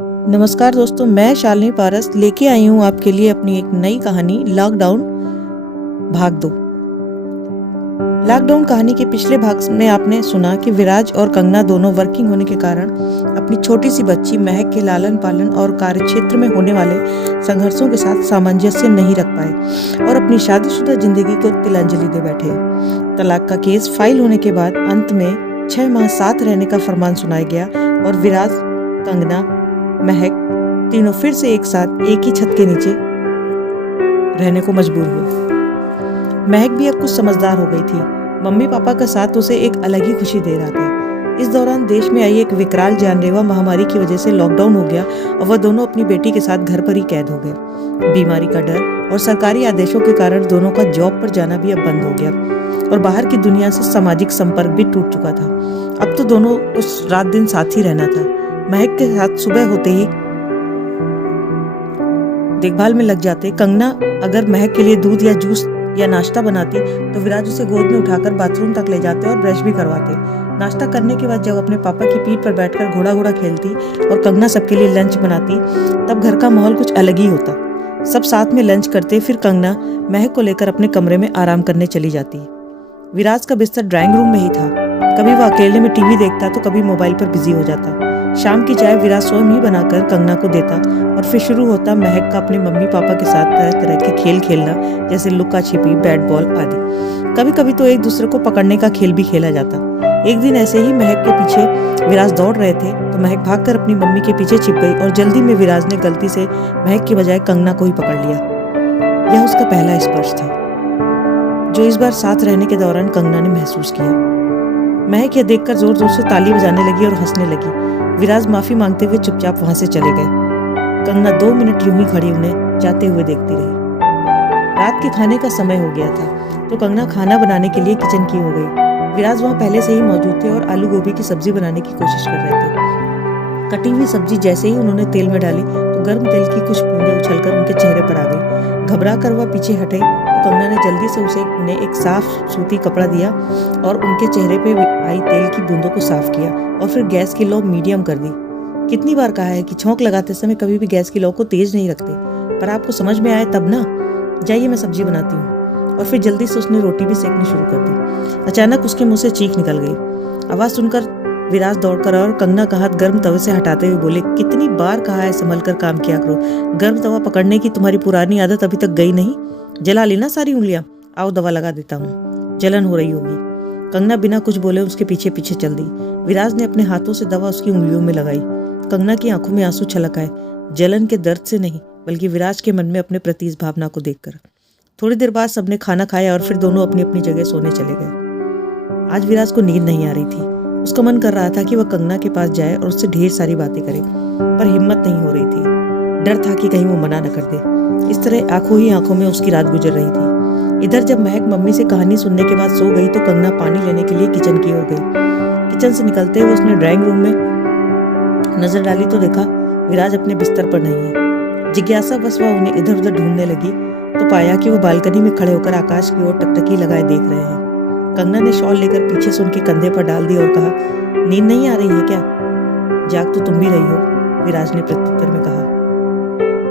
नमस्कार दोस्तों, मैं शालिनी पारस लेके आई हूँ आपके लिए अपनी एक नई कहानी लॉकडाउन भाग 2। लॉकडाउन कहानी के पिछले भाग में आपने सुना कि विराज और कंगना दोनों वर्किंग होने के कारण अपनी छोटी सी बच्ची महक के लालन पालन और कार्यक्षेत्र में होने वाले संघर्षों के साथ सामंजस्य नहीं रख पाए और अपनी शादीशुदा जिंदगी को तिलांजलि दे बैठे। तलाक का केस फाइल होने के बाद अंत में 6 माह साथ रहने का फरमान सुनाया गया और विराज, कंगना, महक तीनों फिर से एक साथ एक ही छत के नीचे रहने को मजबूर हुए। महक भी अब कुछ समझदार हो गई थी। मम्मी पापा का साथ उसे एक अलग ही खुशी दे रहा था। इस दौरान देश में आई एक विकराल जानलेवा महामारी की वजह से लॉकडाउन हो गया और वह दोनों अपनी बेटी के साथ घर पर ही कैद हो गए। बीमारी का डर और सरकारी आदेशों के कारण दोनों का जॉब पर जाना भी अब बंद हो गया और बाहर की दुनिया से सामाजिक संपर्क भी टूट चुका था। अब तो दोनों उस रात दिन साथ ही रहना था। महक के साथ सुबह होते ही देखभाल में लग जाते। कंगना अगर महक के लिए दूध या जूस या नाश्ता बनाती तो विराज उसे गोद में उठाकर बाथरूम तक ले जाते और ब्रश भी करवाते। नाश्ता करने के बाद जब अपने पापा की पीठ पर बैठकर घोड़ा घोड़ा खेलती और कंगना सबके लिए लंच बनाती तब घर का माहौल कुछ अलग ही होता। सब साथ में लंच करते, फिर कंगना महक को लेकर अपने कमरे में आराम करने चली जाती। विराज का बिस्तर ड्राइंग रूम में ही था। कभी वह अकेले में टीवी देखता तो कभी मोबाइल पर बिजी हो जाता। शाम की चाय विराज स्वयं ही बनाकर कंगना को देता और फिर शुरू होता महक का अपने मम्मी पापा के साथ तरह तरह के खेल खेलना, जैसे लुका छिपी, बैट बॉल आदि। कभी कभी तो एक दूसरे को पकड़ने का खेल भी खेला जाता। एक दिन ऐसे ही महक के पीछे विराज दौड़ रहे थे तो महक भागकर अपनी मम्मी के पीछे छिप गई और जल्दी में विराज ने गलती से महक की बजाय कंगना को ही पकड़ लिया। यह उसका पहला स्पर्श था जो इस बार साथ रहने के दौरान कंगना ने महसूस किया। महक यह देखकर जोर जोर से ताली बजाने लगी और हंसने लगी। विराज माफी मांगते हुए चुपचाप वहां से चले गए। कंगना 2 मिनट यूं ही खड़ी उन्हें जाते हुए देखती रही। रात के खाने का समय हो गया था तो कंगना खाना बनाने के लिए किचन की हो गई। विराज वहां पहले से ही मौजूद थे और आलू गोभी की सब्जी बनाने की कोशिश कर रहे थे। कटी हुई सब्जी जैसे ही उन्होंने तेल में डाली तो गर्म तेल की कुछ बूंदें उछलकर उनके चेहरे पर आ गई। घबरा कर वह पीछे हटे तो कंगना ने जल्दी से उन्हें एक साफ सूती कपड़ा दिया और उनके चेहरे पे आई तेल की बूंदों को साफ किया और फिर गैस की लौ मीडियम कर दी। कितनी बार कहा है कि छौंक लगाते समय कभी भी गैस की लौ को तेज नहीं रखते, पर आपको समझ में आए तब ना। जाइए, मैं सब्जी बनाती हूँ। और फिर जल्दी से उसने रोटी भी सेकनी शुरू कर दी। अचानक उसके मुंह से चीख निकल गई। आवाज सुनकर विराज दौड़कर और कंगना का हाथ गर्म तवे से हटाते हुए बोले, कितनी बार कहा है संभल कर काम किया करो। गर्म तवा पकड़ने की तुम्हारी पुरानी आदत अभी तक गई नहीं। जला ली ना सारी उंगलियां। आओ दवा लगा देता हूँ, जलन हो रही होगी। कंगना बिना कुछ बोले उसके पीछे पीछे चल दी। विराज ने अपने हाथों से दवा उसकी उंगलियों में लगाई। कंगना की आंखों में आंसू छलक आए, जलन के दर्द से नहीं बल्कि विराज के मन में अपने प्रति इस भावना को देखकर। थोड़ी देर बाद सबने खाना खाया और फिर दोनों अपनी अपनी जगह सोने चले गए। आज विराज को नींद नहीं आ रही थी। उसका मन कर रहा था कि वह कंगना के पास जाए और उससे ढेर सारी बातें करे, पर हिम्मत नहीं हो रही थी। डर था कि कहीं वो मना न कर दे। इस तरह आंखों ही आंखों में उसकी रात गुजर रही थी। इधर जब महक मम्मी से कहानी सुनने के बाद सो गई तो कंगना पानी लेने के लिए किचन की ओर गई। किचन से निकलते हुए उसने ड्राइंग रूम में नजर डाली तो देखा विराज अपने बिस्तर पर नहीं है। जिज्ञासा बस वह उन्हें इधर उधर ढूंढने लगी तो पाया कि वो बालकनी में खड़े होकर आकाश की ओर टकटकी लगाए देख रहे हैं। कंगना ने शॉल लेकर पीछे से उनके कंधे पर डाल दी और कहा, नींद नहीं आ रही है क्या? जाग तो तुम भी रही हो, विराज ने प्रत्युत्तर में कहा।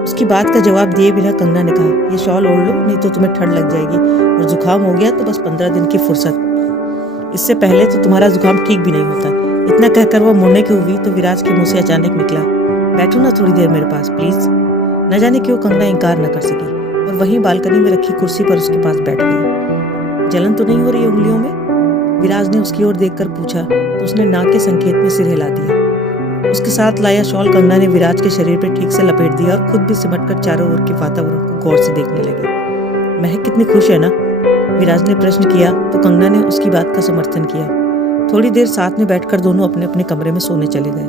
उसकी बात का जवाब दिए बिना कंगना ने कहा, ये शॉल ओढ़ लो नहीं तो तुम्हें ठंड लग जाएगी और जुकाम हो गया तो बस 15 दिन की फुर्सत। इससे पहले तो तुम्हारा जुकाम ठीक भी नहीं होता। इतना कहकर वह मुड़ने की हुई तो विराज के मुंह से अचानक निकला, बैठो ना थोड़ी देर मेरे पास प्लीज। न जाने क्यों कंगना इनकार न कर सकी और वहीं बालकनी में रखी कुर्सी पर उसके पास बैठ गई। जलन तो नहीं हो रही उंगलियों में? विराज ने उसकी ओर देखकर पूछा तो उसने नाक के संकेत में सिर हिला दिया। उसके साथ लाया शॉल कंगना ने विराज के शरीर पर ठीक से लपेट दिया और खुद भी सिमटकर चारों ओर के वातावरण को गौर से देखने लगी। महक कितनी खुश है ना? विराज ने प्रश्न किया तो कंगना ने उसकी बात का समर्थन किया। थोड़ी देर साथ में बैठकर दोनों अपने अपने कमरे में सोने चले गए।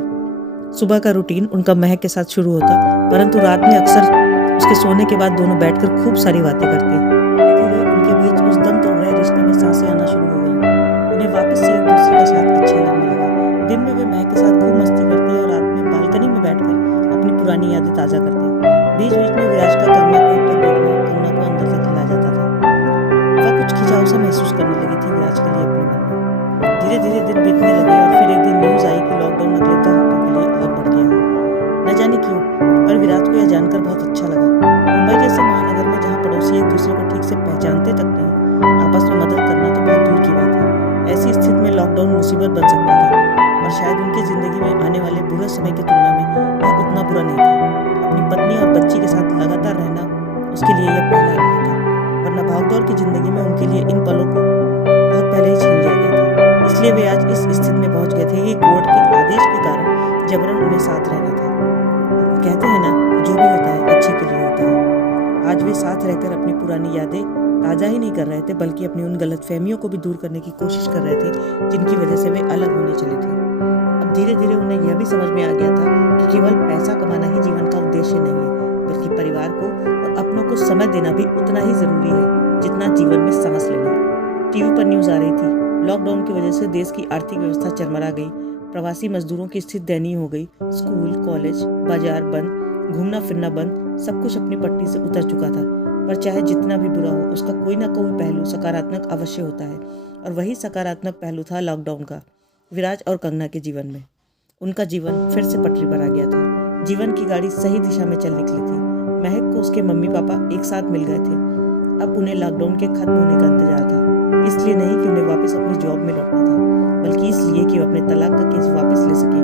सुबह का रूटीन उनका महक के साथ शुरू होता, परंतु रात में अक्सर उसके सोने के बाद दोनों बैठकर खूब सारी बातें करते। धीरे उनके बीच उस दम तोड़ रहे रिश्ते में सांसें आना शुरू हो गई। उन्हें वापस से एक दूसरे का साथ अच्छा लगने लगा। दिन में वे महक के साथ खूब मस्ती करते और रात में बालकनी में बैठकर अपनी पुरानी यादें ताजा करते। बीच बीच में विराज का कंगना को एक देखना कंगना को अंदर तक हिला जाता था। वह कुछ खिंचाव सा महसूस करने लगी थी विराज के लिए अपने मन में। धीरे धीरे दिन बीतने लगे और फिर एक दिन न्यूज आई कि लॉकडाउन अगले 2 हफ्तों के लिए और बढ़ गया। न जाने क्यों, पर विराज को यह जानकर बहुत अच्छा लगा। मुंबई जैसे महानगर में जहाँ पड़ोसी एक दूसरे को ठीक से पहचानते तक नहीं, आपस में मदद करना तो बहुत दूर की बात है। ऐसी स्थिति में लॉकडाउन मुसीबत बन सकता था और शायद उनकी जिंदगी में आने वाले बुरे समय की तुलना में यह उतना बुरा नहीं था। अपनी पत्नी और बच्ची के साथ लगातार रहना उसके लिए यह पहला अनुभव था, वरना भागदौड़ की जिंदगी में उनके लिए इन पलों को बहुत पहले ही छीन लिया गया था। इसलिए वे आज इस स्थिति में पहुंच गए थे कि कोर्ट के आदेश के कारण जबरन उन्हें साथ रहना था। कहते हैं ना, जो भी होता है अच्छे के लिए होता है। आज वे साथ रहकर अपनी पुरानी यादें ताज़ा ही नहीं कर रहे थे, बल्कि अपनी उन गलतफहमियों को भी दूर करने की कोशिश कर रहे थे जिनकी वजह से वे अलग होने चले थे। अब धीरे धीरे उन्हें यह भी समझ में आ गया था कि केवल पैसा कमाना ही जीवन का उद्देश्य नहीं है, बल्कि परिवार को और अपनों को समय देना भी उतना ही जरूरी है जितना जीवन में सांस लेना। टीवी पर न्यूज आ रही थी, लॉकडाउन की वजह से देश की आर्थिक व्यवस्था चरमरा गई, प्रवासी मजदूरों की स्थिति दयनीय हो गई, स्कूल, कॉलेज, बाजार बंद, घूमना फिरना बंद, सब कुछ अपनी पटरी से उतर चुका था। पर चाहे जितना भी बुरा हो, उसका कोई ना कोई पहलू सकारात्मक अवश्य होता है, और वही सकारात्मक पहलू था लॉकडाउन का। विराज और कंगना के जीवन में उनका जीवन फिर से पटरी पर आ गया था। जीवन की गाड़ी सही दिशा में चल निकली थी। महक को उसके मम्मी पापा एक साथ मिल गए थे। अब उन्हें लॉकडाउन के खत्म होने का इंतजार था, इसलिए नहीं कि उन्हें वापस अपनी जॉब में लौटना था, बल्कि इसलिए कि वो अपने तलाक का केस वापस ले सके।